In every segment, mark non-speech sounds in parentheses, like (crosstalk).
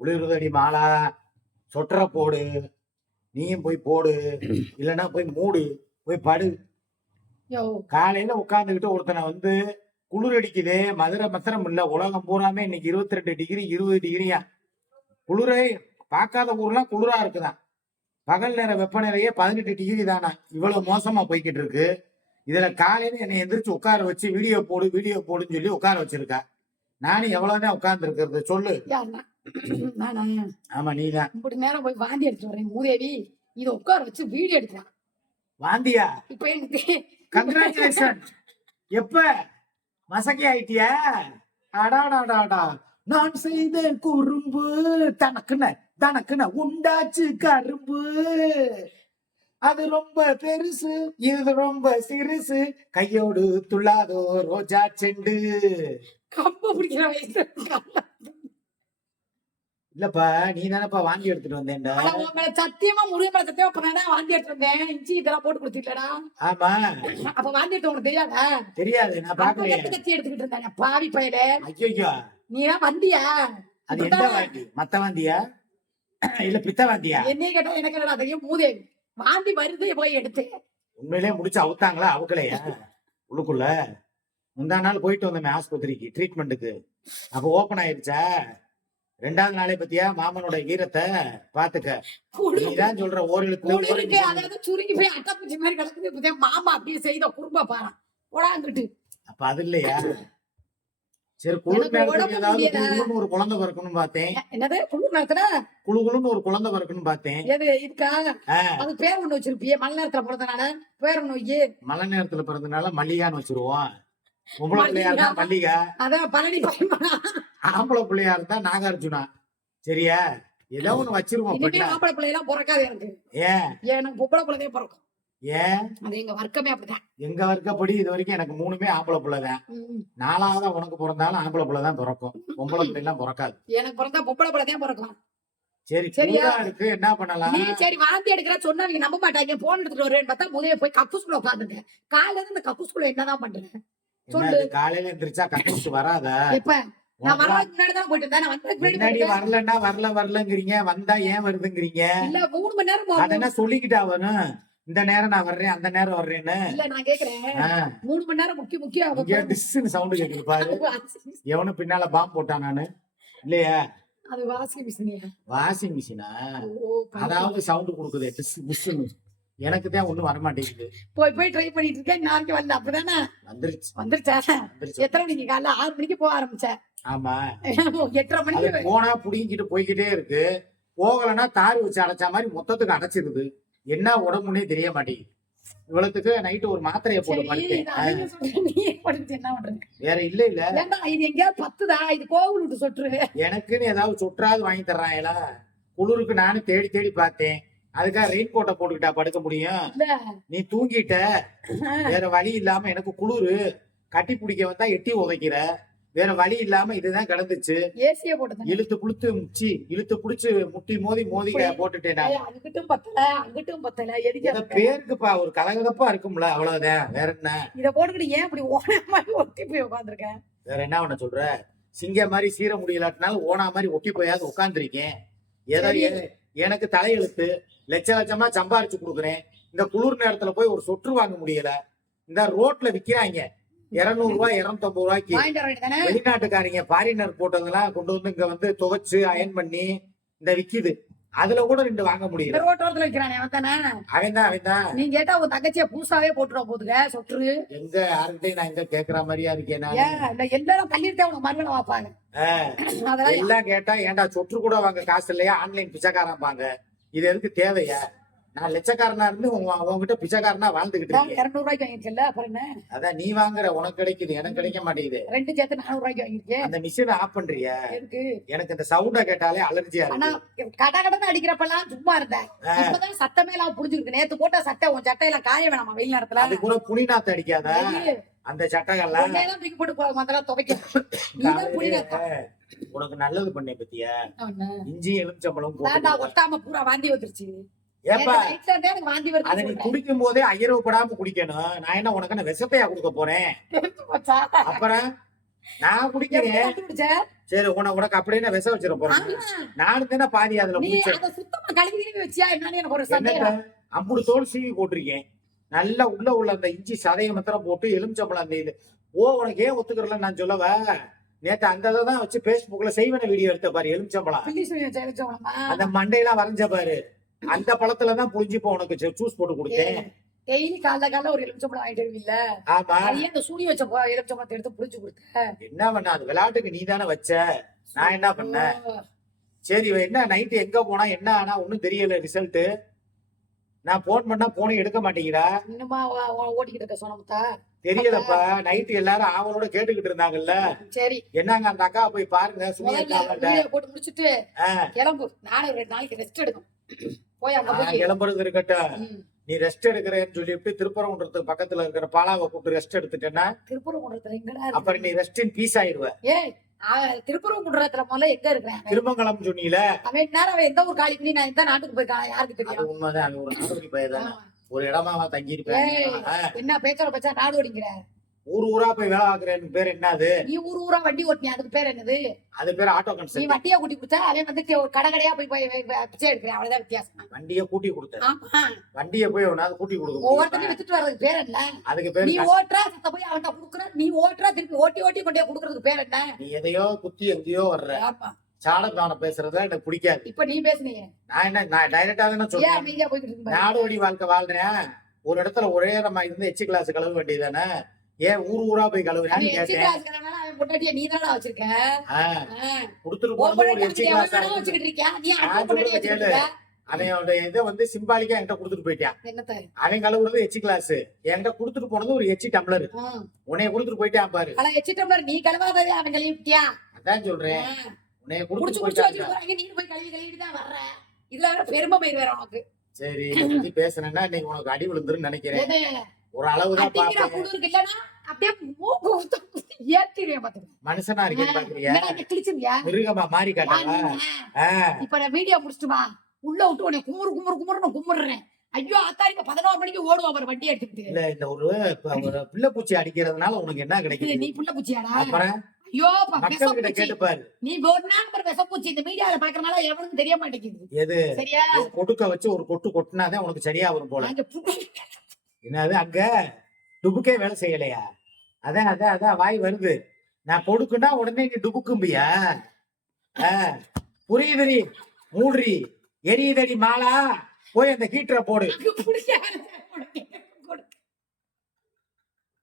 குளிர்தடி மாலா சொட்டரை போடு நீயும் போய் போடு இல்லைன்னா போய் மூடு போய் படு. காலையில உட்காந்துக்கிட்டு ஒருத்தனை வந்து குளிர் அடிக்குதே மதுரை மத்திரம் இல்ல உலகம் பூராமே இன்னைக்கு இருபத்தி ரெண்டு டிகிரி இருபது டிகிரியா? குளிரை பார்க்காத ஊர்லாம் குளிரா இருக்குதான். பகல் நேர வெப்பநிலையே பதினெட்டு டிகிரி தானா? இவ்வளவு மோசமா போய்கிட்டு இருக்கு. இதுல காலையில என்னை எந்திரிச்சு உட்கார வச்சு வீடியோ போடு வீடியோ போடுன்னு சொல்லி உட்கார வச்சிருக்கா. நானும் எவ்வளவுதான் உட்கார்ந்து இருக்கிறது சொல்லு (clears throat) ஆமா நீதான். இப்படி நேரம் போய் வாந்தி எடுத்துட்டு வரேன் மூதேவி. இதை உட்கார வச்சு வீடியோ எடுக்கலாம் வாந்தியா? இப்ப எனக்கு கங்க்ராச்சுலேஷன் எப்ப? மசக்கி ஆயிட்டியா? அடாடாடாடா. நான் செய்த குறும்பு. தனக்குன தனக்குன உண்டாச்சு கரும்பு. அது ரொம்ப பெருசு இது ரொம்ப சிறுசு. கையோடு துள்ளாதோ ரோஜா செண்டு. கம்ப பிடிக்கிற வயசு இல்லப்பா நீ தானப்பா வாங்கி எடுத்துட்டு வந்தேன்டா. சத்தியமா முருகன் மேல சத்தியமா அப்பதானே வாந்தி எடுத்து வந்தேன் இஞ்சி இதெல்லாம் போட்டு கொடுத்துட்டடா. ஆமா. அப்ப வாந்தி எடுத்து உனக்கு தெரியாதா? தெரியாது நான் பாக்கலையே கத்தி எடுத்துக்கிட்டு இருந்தாங்க பாவி பயலே. ஐயோ நீ எல்லாம் வந்தியா? அது எந்த வாந்தி? மத்த வாந்தியா? இல்ல பித்த வாந்தியா? என்னைய கேட்டா எனக்கு என்னடா தெரியும்? மூதேவி வாந்தி வருது போய் எடுத்து. உண்மையிலே முடிச்சு அவுத்தாங்களா? அவுக்கலையா? உள்ளுக்குள்ள. முந்தா நாள் போயிட்டு வந்தோமே ஆஸ்பத்திரிக்கு ட்ரீட்மெண்ட்டுக்கு அப்ப ஓபன் ஆயிருச்சா ரெண்டாவது நாளே பத்தியா மாமனோட ஈரத்தை பாத்துக்க. நீதான் சொல்ற குளிருக்கு அதாவது சுருங்கி போய் அட்டப்பூச்சி மாதிரி கிடக்குது இப்ப மாமா அப்படியே செய்த குறும்ப பாரு போடாங்கிட்டு. அப்ப அது இல்லையா? சரி குளிர் உடம்பு ஏதாவது. குழுகுலுன்னு ஒரு குழந்தை பிறக்கணும் பார்த்தேன். என்னது? குளிர் நேரத்துல? குழுகுலுன்னு ஒரு குழந்தை பிறக்கணும் பார்த்தேன். எது இருக்கா அது பேர் ஒண்ணு வச்சிருப்பியே மழை நேரத்துல பிறந்தனால? பேர் ஒண்ணு வையே. மழை நேரத்துல பிறந்தனால மல்லிகான்னு வச்சிருவோம். இருந்தா மல்லிகா. அதான் பழனி பயன்படா ஆம்பளை பிள்ளையா இருந்தா நாகார்ஜுனா. சரியா? ஏதோ ஒண்ணு வச்சிருவோம் இனிமே. ஆம்பளை பிள்ளை எல்லாம் பிறக்காது எனக்கு. ஏன்? எனக்கு பொம்பளை பிள்ளைதே பிறக்கும். ஏன்? அது எங்க வர்க்கமே அப்படிதான். எங்க வர்க்கப்படி இது வரைக்கும் எனக்கு மூணுமே ஆம்பளை பிள்ளை தான். ம். நாலாவதா உனக்கு பிறந்தாலும் ஆம்பளை பிள்ளை தான் பிறக்கும். பொம்பளை பிள்ளை எல்லாம் பிறக்காது. எனக்கு பிறந்தா பொம்பளை பிள்ளைதே பிறக்கும். சரி சரியா? இருக்கு என்ன பண்ணலாம்? நீ சரி வாந்தி எடுக்கிற சொன்னா நீங்க நம்ப மாட்டாங்க. போன் எடுத்துட்டு வரேன்னு பார்த்தா முதல்ல போய் கக்கூஸ்குள்ள உட்காந்துட்டேன் காலையில இருந்து இந்த கக்கூஸ்குள்ள என்னதான் பண்றேன் இது காலையில எந்திரிச்சா கண்டிச்சு வராதா? எப்ப? வரலன்னா வரல வரலங்கிறீங்க. வந்தா ஏன் வருதுங்கிறீங்க? இல்ல மூணு மணி நேரம் அத ஆகும். என்ன சொல்லிக்கிட்டா வரும் இந்த நேரம் நான் வர்றேன் அந்த நேரம் வர்றேன்னு. இல்ல நான் கேக்குறேன். ஆ, மூணு மணி நேரம் முக்கிய முக்கியம் இங்க டிஸ்ன்னு சவுண்ட் கேக்குது பாரு. எவனும் பின்னால பாம்பு போட்டான் நானு? இல்லையா? அது வாஷிங் மிஷினா. ஓ, பாவம். அதாவது சவுண்ட் கொடுக்குது டிஸ் எனக்கு தான் ஒண்ணும் வரமாட்டேங்குது. போய் போய் ட்ரை பண்ணிட்டு இருக்கேன் நாளைக்கு வரல அப்பதானே? வந்துருச்சு. வந்துருச்சா? எத்தனை மணிக்கு? காலைல ஆறு மணிக்கு போக ஆரம்பிச்சேன். ஆமா. எட்டரை மணிக்கு போனா புடிங்கிட்டு போய்கிட்டே இருக்கு. போகலைன்னா தார் வச்சு அடைச்ச மாதிரி மொத்தத்துக்கு அடைச்சிருது. என்ன உடம்புனே தெரிய மாட்டேங்குது. இவ்வளவுக்கு நைட்டு ஒரு மாத்திரையை போட்டு படுத்தேன். வேற இல்ல இல்ல. இது எங்கேயாவது பத்துதா? இது கோவில் விட்டு சொட்டுரு எனக்குன்னு ஏதாவது சொற்றாவது வாங்கி தர்றாங்களா? குளிருக்கு நானும் தேடி தேடி பார்த்தேன். அதுக்காக ரெயின் கோட்டை போட்டுக்கிட்டா படுக்க முடியும். நீ தூங்கிட்ட. (laughs) வேற வழி இல்லாம எனக்கு குளிரு. கட்டி பிடிக்க வந்தா எட்டி உதைக்கிற. வேற வழி இல்லாம இதுதான் கிடந்துச்சு. இழுத்து புளுத்து முச்சி இழுத்து புடிச்சு முட்டி மோதி மோதி போட்டுட்டேன் நான். அங்கிட்டும் பத்தல அங்கிட்டும் பத்தல. ஏதோ எதுக்கு பேருக்குப்பா ஒரு கலகலப்பா இருக்கும்ல அவ்வளவுதான். வேற என்ன? இத போட்டுக்கிட்டு ஏன் இப்படி ஓன மாதிரி ஒட்டி போய் உட்காந்துருக்கேன் வேற என்ன பண்ண சொல்ற? சிங்க மாதிரி சீர முடியலாட்டினாலும் ஓனா மாதிரி ஒட்டி போயாவது உட்காந்துருக்கேன் ஏதோ எனக்கு தலையெழுத்து லட்ச லட்சமா சம்பாரிச்சு கொடுக்குறேன். இந்த குளிர் நேரத்துல போய் ஒரு சொற்று வாங்க முடியல. இந்த ரோட்ல விக்கிறாங்க. இருநூறு ரூபாய் இருநூத்தம்பது ரூபாய்க்கு. வெளிநாட்டுக்காரங்க ஃபாரினர் போட்டதெல்லாம் கொண்டு வந்து இங்க வந்து துவைச்சு அயன் பண்ணி இந்த விக்குது. அதுல கூட ரெண்டு வாங்க முடியல. ரோட்டோரத்துல வைக்கிறானே அவன் தானே அவன் தான் அவன் தான் நீ கேட்டா உன் தங்கச்சிய பூசாவே போட்டுருவா போதுங்க சொட்டுரு எங்க யாருக்கிட்டையும் நான் எங்க கேக்குற மாதிரியா இருக்கேன் இல்ல எல்லாரும் தள்ளிட்டு உனக்கு மறுமணம் வாப்பாங்க. அதெல்லாம் எல்லாம் கேட்டா ஏன்டா சொற்று கூட வாங்க காசு இல்லையா? ஆன்லைன் பிச்சைக்காரன் பாங்க இது எதுக்கு தேவையா? நான் லட்சக்காரனா இருந்து உங்ககிட்ட பிச்சைக்காரனா வாழ்ந்துகிட்டு இருக்கேன். இருநூறு ரூபாய்க்கு வாங்கிருக்கல அப்புறம் என்ன அதான் நீ வாங்குற உனக்கு கிடைக்குது எனக்கு கிடைக்க மாட்டேங்குது. ரெண்டு சேர்த்து நானூறு ரூபாய்க்கு வாங்கிருக்கேன் அந்த மிஷினை ஆஃப் பண்றியா? எனக்கு இந்த சவுண்ட கேட்டாலே அலர்ஜியா இருக்கு. கட கடன்னு அடிக்கிறப்பெல்லாம் சும்மா இருந்தேன். இப்பதான் சத்தமே எல்லாம் புடிஞ்சிருக்கு நேத்து போட்ட சட்டை உன் சட்டையில காய வேணாமா வெயில் நேரத்துல? அது கூட புனிநாத்து அடிக்காத. அந்த உன்னையெல்லாம் தூக்கி போட்டு போ- முதல்ல துவைக்க. புரியாதா உனக்கு நல்லது பண்ணேன் பத்தியா? இஞ்சி போட்டு ஒட்டாம பூரா வாந்தி வந்துருச்சு. ஏப்பா அதை நீ குடிக்கும் போதே ஐயரவுப்படாம குடிக்கணும். நான் என்ன உனக்கு என்ன விஷத்தையா கொடுக்க போறேன்? அப்புறம் நான் குடிக்கிறேன்? சரி உனக்கு உனக்கு அப்படியே நான் விஷம் வச்சிட போறேன். நானும் தானே பாதி அதுல சந்தேகம். அம்புடு தோல் சீவி போட்டிருக்கேன். நல்லா உள்ள உள்ள அந்த இஞ்சி சதையை மாத்திரம் போட்டு எலுமிச்சம்பழம் அந்த இது. ஓ உனக்கு ஏன் ஒத்துக்கிறல நான் சொல்லவா? நேத்து அந்த தான் வச்சு பேஸ்புக்ல செய்வன வீடியோ எடுத்த பாரு எலுமிச்சம்பழம்? அந்த மண்டையெல்லாம் வரைஞ்ச பாரு. அந்த பழத்துல தான் புளிஞ்சுப்போ உனக்கு. ஜூஸ் போட்டு கொடுத்தேன். டெய்லி காலைல காலைல ஒரு எலுமிச்சம்பழம் வாங்கிட்டு வருவீல்ல ஆமா. அது ஏன் இந்த சுனி வச்ச எலுமிச்சம்பழத்தை எடுத்து புளிச்சு கொடுத்த. என்ன பண்ண? அது விளையாட்டுக்கு நீ தானே வச்ச. நான் என்ன பண்ணேன் ஓ, சரி என்ன நைட்டு எங்க போனா என்ன ஆனா ஒண்ணும் தெரியல ரிசல்ட் நான் போன் பண்ணா போனை எடுக்க மாட்டேங்கிறா இன்னுமா ஓட்டிக்கிட்டு இருக்க சோனமுத்தா தெரியலப்பா. நைட்டு எல்லாரும் ஆவலோட கேட்டுக்கிட்டு இருந்தாங்கல்ல. சரி. என்னங்க அந்த அக்கா? போய் பாருங்க. வீடியோ போட்டு முடிச்சிட்டு கிளம்பு. நானும் ரெண்டு நாளைக்கு ரெஸ்ட் எடுக்கணும். போய் அங்க போய் கிளம்புறது இருக்கட்டும். நீ ரெஸ்ட் எடுக்கிறேன்னு சொல்லிட்டு திருப்பரங்குன்றத்துக்கு பக்கத்துல இருக்கிற பாலாவை கூப்பிட்டு ரெஸ்ட் எடுத்துட்டேன்னா திருப்பூர்குன்றத்துல எங்கடா அப்புறம் நீ ரெஸ்ட் இன் பீஸ் ஆயிடுவ. ஏய் திருப்பூர்குன்றத்துல முதல்ல எங்க இருக்கிறேன் திருமங்கலம் சொன்னீல. அவன் நேரம் அவன் எந்த ஊர் காலி பண்ணி நான் எந்த நாட்டுக்கு போயிருக்கான் யாருக்கு தெரியும்? உண்மைதான் ஒரு நாடோடி பையதான் ஆமா. ஒரு இடமா அவன் தங்கி இருப்பேன் என்ன பேச்சோட பச்சா நாடு ஓடிங்கிற ஊர் ஊரா போய் வேலை பார்க்கறேன்னு பேர் என்னது? நீ ஊர் ஊரா வண்டி ஓட்டினியா? அதுக்கு பேர் என்னது? அது பேர் ஆட்டோ நீ கன்சல்ட் வண்டியா கூட்டி கொடுத்தா அவன் வந்துட்டு ஒரு கடை கடையா போய் போய் பிச்சை எடுக்கிறேன். அவ்வளவுதான் வித்தியாசம். வண்டியை கூட்டி கொடுத்தேன். ஆமா. வண்டியை போய் அவனாவது கூட்டி கொடுக்க முடியுமா? ஒவ்வொருத்தனையும் வித்துட்டு வர்றதுக்கு பேர் என்ன? அதுக்கு பேர் நீ. ஓட்டுறா சத்த போய் அவன்கிட்ட குடுக்குற. நீ ஓட்டுறா திருப்பி ஓட்டி ஓட்டி கொண்டே குடுக்கறதுக்கு பேர் என்ன? நீ எதையோ குத்தி எங்கேயோ வர்ற. ஆமா. சாடப்பான பேசுறதுல எனக்கு பிடிக்காது. இப்ப நீ பேசுனீங்க. நான் என்ன நான் டைரக்டா தானே சொல்றேன். நாடோடி வாழ்க்கை வாழ்றேன். ஒரு இடத்துல ஒரே நம்ம இருந்து எச்சு கிளாஸ் கழுவ வேண்டியதானே ஏன் ஊர் ஊரா போய் கழுவுறான்னு கேட்டேன். நீ வச்சிருக்க. கொடுத்துட்டு வச்சுக்கிட்டு இருக்கியா? நீ அவனோட இதை வந்து சிம்பாலிக்கா என்கிட்ட கொடுத்துட்டு போயிட்டான் அவன் கழுவுறது எச்சு கிளாஸ் என்கிட்ட கொடுத்துட்டு போனது ஒரு எச்சி டம்ளர். உன்னைய கொடுத்துட்டு போயிட்டான் பாரு. ஆனா எச்சி டம்ளர் நீ கழுவாததே அவன் கழுவி விட்டியா அதான் சொல்றேன். உன்னைய கொடுத்துட்டு குடிச்சு வச்சுட்டு போயிட்டான் நீ போய் கழுவி கழுவிட்டு தான் வர்ற. இதுல வேற பெருமை வேற உனக்கு. சரி பேசுனேன்னா இன்னைக்கு உனக்கு அடி விழுந்துருன்னு நினைக்கிறேன். ஒரு அளவுதான் அடிக்கிற பாப்பேன் அப்படியே மூக்கு ஏத்திடுவேன் பாத்துக்க. மனுஷனா இருக்கேன் கிழிச்சிருவியா மிருகமா மாறி காட்டவா ஆ, இப்ப நான் வீடியோ முடிச்சுட்டுமா? உள்ள விட்டு உன்னை குமுறு குமுறு குமுறுன்னு குமுறுறேன். ஐயோ அத்தாரி இப்ப பதினோரு மணிக்கு ஓடுவோம் அவர் வண்டி எடுத்துக்கிட்டு. இல்ல இந்த ஒரு பிள்ளை பூச்சி அடிக்கிறதுனால உனக்கு என்ன கிடைக்குது? நீ புள்ள பூச்சியாடா? அப்புறம்? ஐயோ. கேட்டுப்பாரு. நீ ஒரு நாள் விஷப்பூச்சி இந்த மீடியால பாக்குறதுனால எவனுக்கும் தெரிய மாட்டேங்குது. எது? சரியா? கொட்டுக்க வச்சு ஒரு கொட்டு கொட்டினாதான் உனக்கு சரியா வரும் போல என்னது அங்க? டுபுக்கே வேலை செய்யலையா? அதான் அதான் அதான் வாய் வருது. நான் கொடுக்குன்னா உடனே நீ டுபுக்கும்பியா. புரியுதுரி மூடுறி. எரியுதடி மாலா போய் அந்த ஹீட்டரை போடு.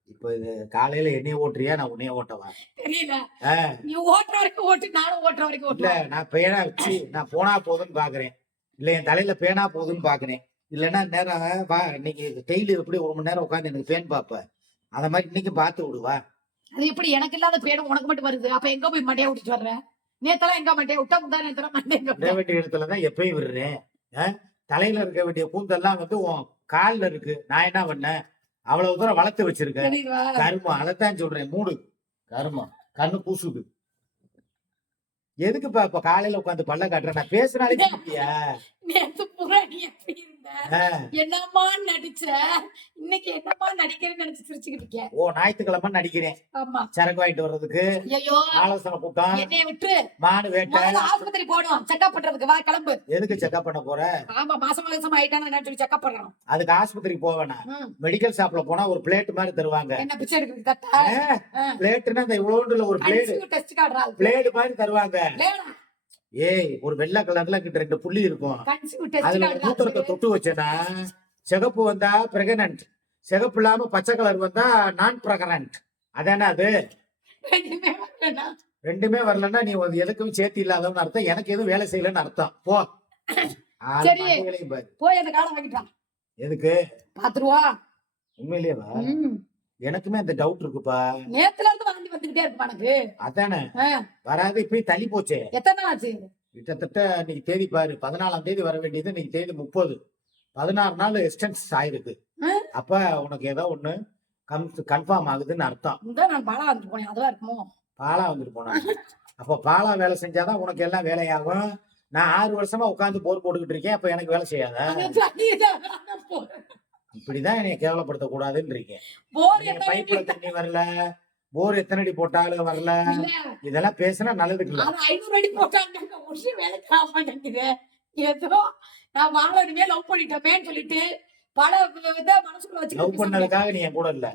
இப்ப இது காலையில என்னைய ஓட்டுறியா? நான் உன்னைய ஓட்டவா? தெரியல. நீ ஓட்டுற வரைக்கும் ஓட்டு நானும் ஓட்டுற வரைக்கும் ஓட்டுறேன் நான் பேனா வச்சு நான் போனா போதுன்னு பாக்குறேன். இல்ல என் தலையில பேனா போதுன்னு பாக்குறேன். இல்லைன்னா நேரம் வா இன்னைக்கு டெய்லி எப்படி ஒரு மணி நேரம் உட்காந்து எனக்கு பேன் பாப்ப? அத மாதிரி இன்னைக்கு பார்த்து விடுவா. அது எப்படி எனக்கு இல்லாத பேரும் உனக்கு மட்டும் வருது? அப்ப எங்க போய் மண்டையை விட்டுட்டு வர்ற? நேத்தெல்லாம் எங்க மண்டையை? விட்டா முந்தா நேரத்துல மண்டை எங்க விட விட்ட? வேண்டிய இடத்துல தான் எப்பயும் விடுறேன்? தலையில இருக்க வேண்டிய கூந்தெல்லாம் வந்து உன் கால்ல இருக்கு. நான் என்ன பண்ணேன்? அவ்வளவு தூரம் வளர்த்து வச்சிருக்கேன்? கருமம் அதைத்தான் சொல்றேன். மூடு. கருமம் கண்ணு பூசுது. எதுக்குப்பா இப்ப காலையில உட்காந்து பல்ல காட்டுறேன் நான் பேசுனாலே நேத்து பூரா என்னம்மா நடிச்ச? இன்னைக்கு என்னம்மா நடிக்கிறேன்னு நினைச்சு சிரிச்சுக்கிட்டு இருக்கேன் ஓ ஞாயிற்றுக்கிழமை நடிக்கிறேன். ஆமா. சரக்கு வாங்கிட்டு வர்றதுக்கு ஐயோ ஆலோசனை கூட்டம் என்னைய விட்டு மாடு வேட்டை. ஆஸ்பத்திரி போகணும். செக்அப் பண்றதுக்கு வா கிளம்பு. எதுக்கு செக்அப் பண்ண போற? ஆமா மாசம் மாசம் ஆயிட்டான்னு சொல்லி செக்அப் பண்ணணும். அதுக்கு ஆஸ்பத்திரிக்கு போவேனா. மெடிக்கல் ஷாப்ல போனா ஒரு பிளேட் மாதிரி தருவாங்க. என்ன பிச்சை எடுக்கிறது கத்தா பிளேட்னா இந்த இவ்வளோண்டுல ஒரு பிளேடு டெஸ்ட் கார்டுறா பிளேடு மாதிரி தருவாங்க. வேணாம் ஏய் ஒரு வெள்ளை கலர்ல கிட்ட ரெண்டு புள்ளி இருக்கும். அதுல ஒரு மூத்திரத்தை தொட்டு வச்சேன்னா சிகப்பு வந்தா பிரெகனன்ட் சிகப்பு இல்லாம பச்சை கலர் வந்தா நான் பிரெகனன்ட் அதானே அது? ரெண்டுமே வரலன்னா நீ எதுக்கும் சேர்த்து இல்லாதவன்னு அர்த்தம். எனக்கு எதுவும் வேலை செய்யலன்னு அர்த்தம். போ. போய் எதுக்கு? பத்து ரூபா உண்மையிலேவா. எனக்குமே அந்த டவுட் இருக்குப்பா. நேத்துல இருந்து வாங்கி வந்துகிட்டே இருக்கு எனக்கு. அதானே? வராது இப்பயும் தள்ளி போச்சே. எத்தனை நாள் ஆச்சு கிட்டத்தட்ட இன்னைக்கு தேதி பாரு பதினாலாம் தேதி வர வேண்டியது இன்னைக்கு தேதி முப்பது. பதினாறு நாள் எக்ஸ்டென்ஸ் ஆயிருக்கு? அப்ப உனக்கு ஏதோ ஒண்ணு கன்ஃபார்ம் ஆகுதுன்னு அர்த்தம். இந்த நான் பாலா வந்து போனேன் அதெல்லாம் இருக்குமோ? பாலா வந்துட்டு போனாங்க அப்ப பாலா வேலை செஞ்சாதான் உனக்கு எல்லாம் வேலையாகும். நான் ஆறு வருஷமா உட்காந்து போர் போட்டுக்கிட்டு இருக்கேன் அப்ப எனக்கு வேலை செய்யாத. இப்படிதான் என்னை கேவலப்படுத்த என்ன பைப்ல தண்ணி வரல? போர் எத்தனை அடி போட்டாலும் வரல? இதெல்லாம் பேசினா நல்லதுக்கு இல்ல ஐநூறு அடி போட்டாங்க ஒண்ணு வேலைக்கு ஆக மாட்டேங்குது. ஏதோ நான் வாழணுமே லவ் பண்ணிட்டோமேன்னு சொல்லிட்டு பல மனசுக்குள்ள லவ் வச்சுக்கிட்டு பண்ணதுக்காக நீ கூட இல்ல.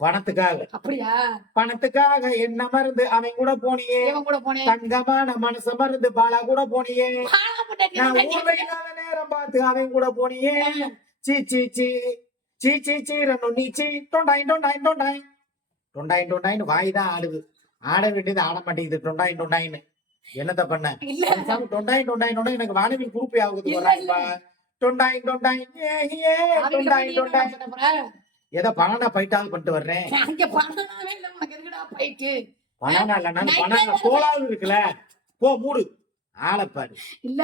பணத்துக்காக. அப்படியா? பணத்துக்காக என்ன மருந்து? அவன் கூட போனியே. கூட போனேன் தங்கமான மனசு மருந்து பாலா கூட போனியே. நான் நேரம் பார்த்து அவன் கூட போனியே. சீ சீ சீ சீ சீ சீ ரெண்டு நீ சீ டொண்டாய் டொண்டாய் டொண்டாய் டொண்டாய் டொண்டாயின்னு வாய் தான் ஆடுது. ஆட வேண்டியது ஆட மாட்டேங்குது. டொண்டாய் டொண்டாயின்னு என்னத்த பண்ண? டொண்டாய் டொண்டாய் டொண்டாய் எனக்கு வானவி குரூப்பி ஆகுது. வர்றாங்கப்பா டொண்டாய் டொண்டாய் ஏ டொண்டாய் டொண்டாய்? ஏதோ பணம் பைட்டாவது பண்ணிட்டு வர்றேன். அங்க பணமே இல்ல. உனக்கு எதுக்குடா போயிட்டு பணம் இல்லைனாலும் Night பணம் time தோளாவது இருக்குல்ல. போ மூடு. ஆளப்பாரு இல்ல.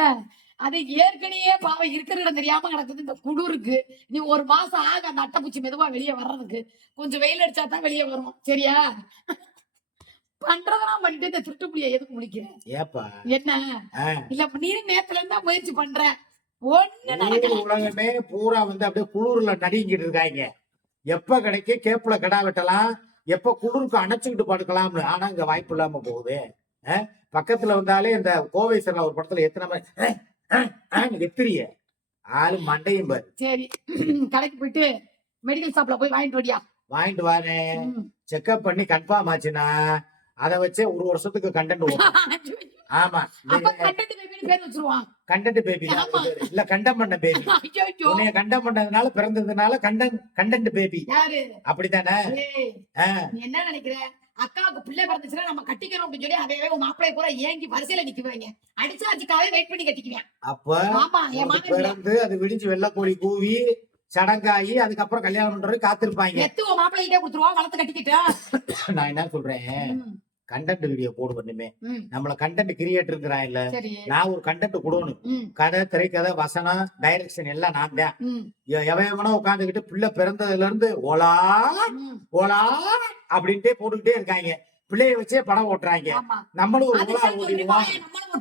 அது ஏற்கனவே பாவம் இருக்கிற இடம் தெரியாம கிடக்குது. இந்த குளிருக்கு நீ ஒரு மாசம் ஆக அந்த அட்டைப்பூச்சி மெதுவா வெளியே வர்றதுக்கு. கொஞ்சம் வெயில் அடிச்சா தான் வெளியே வரும் சரியா? பண்றதெல்லாம் பண்ணிட்டு இந்த திருட்டுப்புளிய எதுக்கு முடிக்கிற என்ன. இல்ல நீ நேத்துல இருந்தா முயற்சி பண்ற. ஒண்ணு உலகமே பூரா வந்து அப்படியே குளிர்ல நடுங்கிட்டு இருக்காங்க. எப்ப கிடைக்க கேப்ல கடா வெட்டலாம். எப்ப குளிருக்கு அணைச்சுக்கிட்டு படுக்கலாம்னு. ஆனா இங்க வாய்ப்பு இல்லாம போகுது. பக்கத்துல வந்தாலே இந்த கோவை சரண ஒரு படத்துல எத்தனை எத்திரிய ஆளு மண்டையும் பாரு. சரி கடைக்கு போயிட்டு மெடிக்கல் ஷாப்ல போய் வாங்கிட்டு வடியா? வாங்கிட்டு வரேன் செக்அப் பண்ணி கன்ஃபார்ம் ஆச்சுன்னா அதை வச்சே ஒரு வருஷத்துக்கு கண்டென்ட் (laughs) ஆமா. Content baby. இல்ல கண்டம் பண்ண பேபி (laughs) உன்னைய கண்டம் பண்ணதுனால பிறந்ததுனால கண்டன் கண்டென்ட் பேபி அப்படித்தானே? என்ன நினைக்கிற? அக்காவுக்கு பிள்ளை பிறந்துச்சுன்னா நம்ம கட்டிக்கிறோம் அப்படின்னு சொல்லி அதே உன் மாப்பிள்ளை பூரா ஏங்கி வரிசையில நிக்குவாங்க அடிச்சா அடிக்காவே வெயிட் பண்ணி கட்டிக்குவேன். அப்ப ஆமா என் பிறந்து அது விடிஞ்சு வெள்ளக்கோழி கூவி சடங்காயி அதுக்கப்புறம் கல்யாணம் பண்றது காத்திருப்பாங்க. எத்து உன் மாப்பிள்ளைகிட்டே கொடுத்துருவோம் வளர்த்து கட்டிக்கிட்டா. நான் என்ன சொல்றேன்? கண்டென்ட் வீடியோ போடு பண்ணுமே. நம்மள கண்டென்ட் கிரியேட்டருங்கிறான் இல்ல? சரி. நான் ஒரு கண்டென்ட் கொடுக்கணும். கதை திரைக்கதை வசனம் டைரக்ஷன் எல்லாம் நான் தான். எவன் உட்காந்துக்கிட்டு பிள்ளை பிறந்ததுல இருந்து ஓலா. ஓலா அப்படின்ட்டே போட்டுக்கிட்டே இருக்காங்க. பிள்ளைய வச்சே படம் ஓட்டுறாங்க. நம்மளும் ஒரு சொல்லி ஓட்டிடுவோம்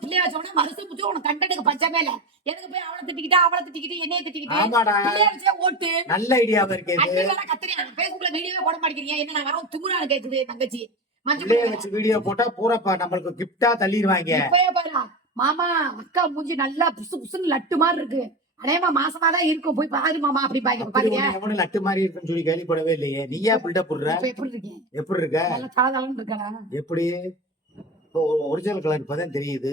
பிள்ளைய வச்ச உடனே மனசு முச்சு உனக்கு கண்டனுக்கு பஞ்சமே இல்ல எதுக்கு போய் அவளை திட்டிக்கிட்டு அவளை திட்டிக்கிட்டு என்னைய திட்டிக்கிட்டு? ஆமாடா. பிள்ளைய வச்சே ஓட்டு. நல்ல ஐடியாவா இருக்கு வேற கத்துறேன் பேஸ்புக்ல வீடியோவே போட மாட்டேங்கிறீங்க. என்ன நான் வரோம் துமுறான்னு கேக்குது தங்கச்சி. வீடியோ போட்டா பூரா நம்மளுக்கு கிஃப்டா தள்ளிடுவாங்க. மாமா அக்கா மூஞ்சி நல்லா புசு புசுன்னு லட்டு மாதிரி இருக்கு. அநேகமா மாசமா தான் இருக்கும். போய் பாரு மாமா அப்படி பாக்க பாருங்க. ஒண்ணு எவனும் லட்டு மாதிரி இருக்குன்னு சொல்லி கேள்விப்படவே இல்லையே. நீயா பில்டப் போடுற எப்படி இருக்கேன் எப்படி இருக்க? நல்லா தலதலன்னு இருக்கா எப்படி? ஒரிஜினல் கலர் இப்பதான் தெரியுது.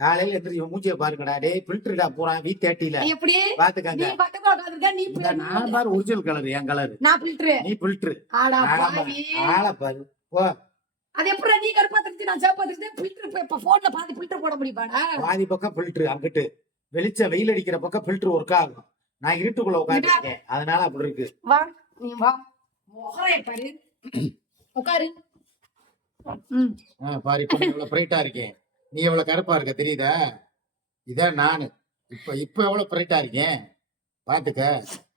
காலையில இவன் மூஞ்சிய பாருங்கடா டேய் பில்டர்டா போறான் வி தேர்ட்டில எப்படி? நீ பாத்துக்கங்க பக்கத்துல உட்காந்துருக்க நீ நான் பாரு ஒரிஜினல் கலர் என் கலர் நான் பில்ட்ரு நீ பில்டர் ஆடா. பாவி. ஆளை பாரு. போ. அது எப்படி நீ கருப்பா தெரிஞ்சு நான் சேப்பா தெரிஞ்சு பில்டர் இப்ப போன்ல பாதி பில்டர் போட முடியுமாடா? பாதி பக்கம் பில்டர் அங்கிட்டு. வெளிச்ச வெயில் அடிக்கிற பக்கம் பில்டர் ஒர்க் ஆகும். நான் இருட்டுக்குள்ள உட்காந்துருக்கேன் அதனால அப்படி இருக்கு. வா நீ வா. முகரைய பாரு. உட்காரு. ம். ஆ, பாரு இப்ப நீ எவ்வளவு பிரைட்டா இருக்கேன் நீ எவ்வளவு கருப்பா இருக்க தெரியுதா? இதான் நானு. இப்ப இப்ப எவ்வளவு பிரைட்டா இருக்கேன்? பாத்துக்க.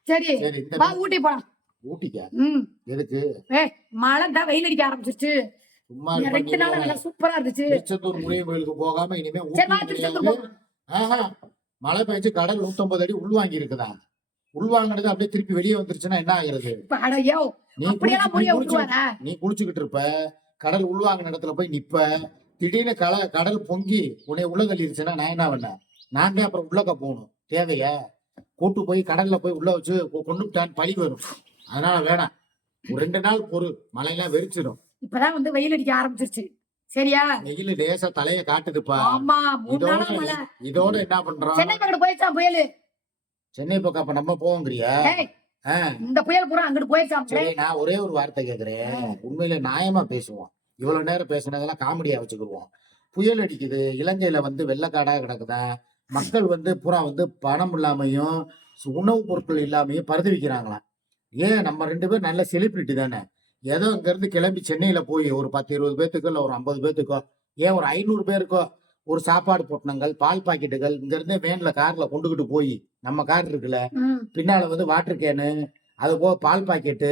சரி. சரி இந்த ஊட்டி போலாம் ஊட்டிக்கா? ம். எதுக்கு? ஏய் மழை தான் வெயில் அடிக்க ஆரம்பிச்சிருச்சு. சும்மா ரெண்டு நாள் நல்லா சூப்பரா இருந்துச்சு. திருச்செந்தூர் முருகன் கோயிலுக்கு போகாம இனிமே ஊட்டி ஆஹா மழை பெஞ்சு கடல் நூத்தம்பது அடி உள்வாங்கி இருக்குதா? உள்வாங்கினது அப்படியே திருப்பி வெளியே வந்துருச்சுன்னா என்ன ஆகுறது? நீ குளிச்சுக்கிட்டு இருப்ப. கடல் உள்வாங்கின இடத்துல போய் நிப்ப. திடீர்னு கல கடல் பொங்கி உன்னை உள்ள தள்ளிருச்சுன்னா நான் என்ன பண்ண நான் தான் அப்புறம் உள்ளக்க போகணும். தேவையா கூட்டு போய் கடல்ல போய் உள்ள வச்சு கொ- கொண்டு விட்டான்னு பழி வரும். அதனால வேணாம். ஒரு ரெண்டு நாள் பொறு. மழையெல்லாம் வெறிச்சிடும் இப்பதான் வந்து வெயில் அடிக்க ஆரம்பிச்சிருச்சு. சரியா? வெயில் லேசா தலைய காட்டுதுப்பா. ஆமா இதோட என்ன பண்றோம்? சென்னை பக்கத்து போயிடுச்சா புயல். சென்னை பக்கம் அப்ப நம்ம போவோங்கிறியா? இந்த புயல் பூரா அங்கிட்டு போயிடுச்சாம் சரி நான் ஒரே ஒரு வார்த்தை கேக்குறேன். உண்மையில நியாயமா பேசுவோம். இவ்வளவு நேரம் பேசுனதெல்லாம் காமெடியா வச்சுக்கிடுவோம் புயல் அடிக்குது இலங்கையில வந்து வெள்ளக்காடா கிடக்குதா? மக்கள் வந்து பூரா வந்து பணம் இல்லாமையும் உணவுப் பொருட்கள் இல்லாமையும் பரிதவிக்கிறாங்களாம். ஏன்? நம்ம ரெண்டு பேரும் நல்ல செலிபிரிட்டி தானே. ஏதோ இங்க இருந்து கிளம்பி சென்னையில போய் ஒரு பத்து இருபது பேத்துக்கோ இல்ல ஒரு ஐம்பது பேத்துக்கோ ஏன் ஒரு ஐநூறு பேருக்கோ ஒரு சாப்பாடு பொட்டணங்கள் பால் பாக்கெட்டுகள் இங்க இருந்தே வேன்ல கார்ல கொண்டுகிட்டு போய் நம்ம கார் இருக்குல்ல. பின்னால வந்து வாட்டர் கேனு அது போக பால் பாக்கெட்டு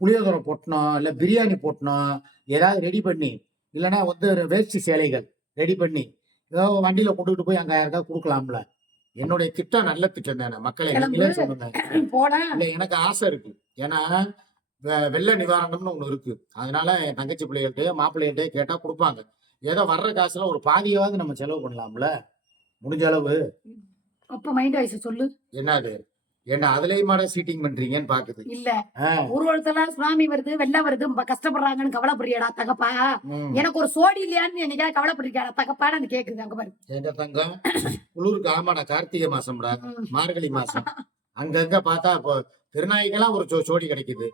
புளியோதரை பொட்டணும் இல்ல பிரியாணி பொட்டணும் ஏதாவது ரெடி பண்ணி இல்லைன்னா வந்து ஒரு வேஷ்டி சேலைகள் ரெடி பண்ணி ஏதோ வண்டியில கொண்டுகிட்டு போய் அங்க யாருக்கா கொடுக்கலாம்ல. என்னுடைய திட்டம் நல்ல திட்டம் தானே. மக்களை. நீங்களே சொல்லுங்க. (clears throat) போடா. இல்ல எனக்கு ஆசை இருக்கு. ஏன்னா வெள்ள நிவாரணம்னு ஒண்ணு இருக்கு. அதனால என் தங்கச்சி பிள்ளைகள்கிட்ட மாப்பிள்ளைகள்ட்ட கேட்டா கொடுப்பாங்க. ஏதோ வர்ற காசுல ஒரு பாதியாவது நம்ம செலவு பண்ணலாம்ல. முடிஞ்ச அளவு. அப்ப மைண்ட் வாய்ஸ் சொல்லு. என்னது? என்ன அதுலயும் மாட சீட்டிங் பண்றீங்கன்னு பாக்குது. இல்ல. ஒருத்தர சுனாமி வருது வெள்ளம் வருது கஷ்டப்படுறாங்கன்னு கவலைப்படுறியாடா தகப்பா. எனக்கு ஒரு சோடி இல்லையான்னு என்னைக்கா கவலைப்படுறியாடா தகப்பான்னு அது கேக்குது அங்க பாரு. எங்க தங்கம்? குளிருக்கு ஆமாடா கார்த்திகை மாசம்டா. மார்கழி மாசம். (laughs) அங்கங்க பார்த்தா இப்போ திருநாய்க்கெல்லாம் ஒரு ஜோடி கிடைக்குது?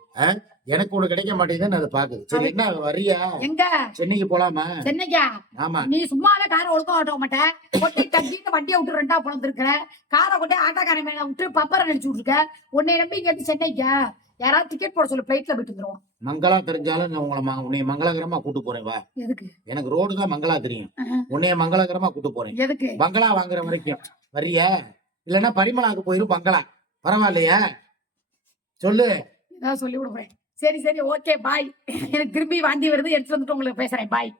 எனக்கு ஒண்ணு கிடைக்க மாட்டேங்குதுன்னு அது பாக்குது சரி என்ன வரியா எங்க? சென்னைக்கு போலாமா? சென்னைக்கா? ஆமா. நீ சும்மாவே காரை ஒழுங்கா ஓட்ட மாட்டேன் கொட்டி டக்கின்னு வண்டியை விட்டு ரெண்டா புலந்துருக்கிற காரை கொண்டு ஆட்டாக்காரன் மேல விட்டு பப்பரை நடிச்சு விட்டுருக்க. உன்னை நம்பி இங்க இருந்து சென்னைக்கா? யாராவது டிக்கெட் போட சொல்லு பிளைட்ல போயிட்டு வந்துருவோம். மங்களா தெரிஞ்சாலும் நான் உங்களை உன்னைய மங்களகரமா கூட்டு போறேன் வா. எதுக்கு? எனக்கு ரோடு தான் மங்களா தெரியும். உன்னைய மங்களகரமா கூட்டு போறேன். எதுக்கு? பங்களா வாங்குற வரைக்கும். வரியா இல்லைன்னா பரிமளாக்கு போயிரும் பங்களா. பரவாயில்லையா? சொல்லு. ஏதாவது சொல்லி விடுவேன் சரி சரி ஓகே பாய். எனக்கு திரும்பி வாந்தி வருது எடுத்து வந்துட்டு உங்களுக்கு பேசுறேன். பாய்.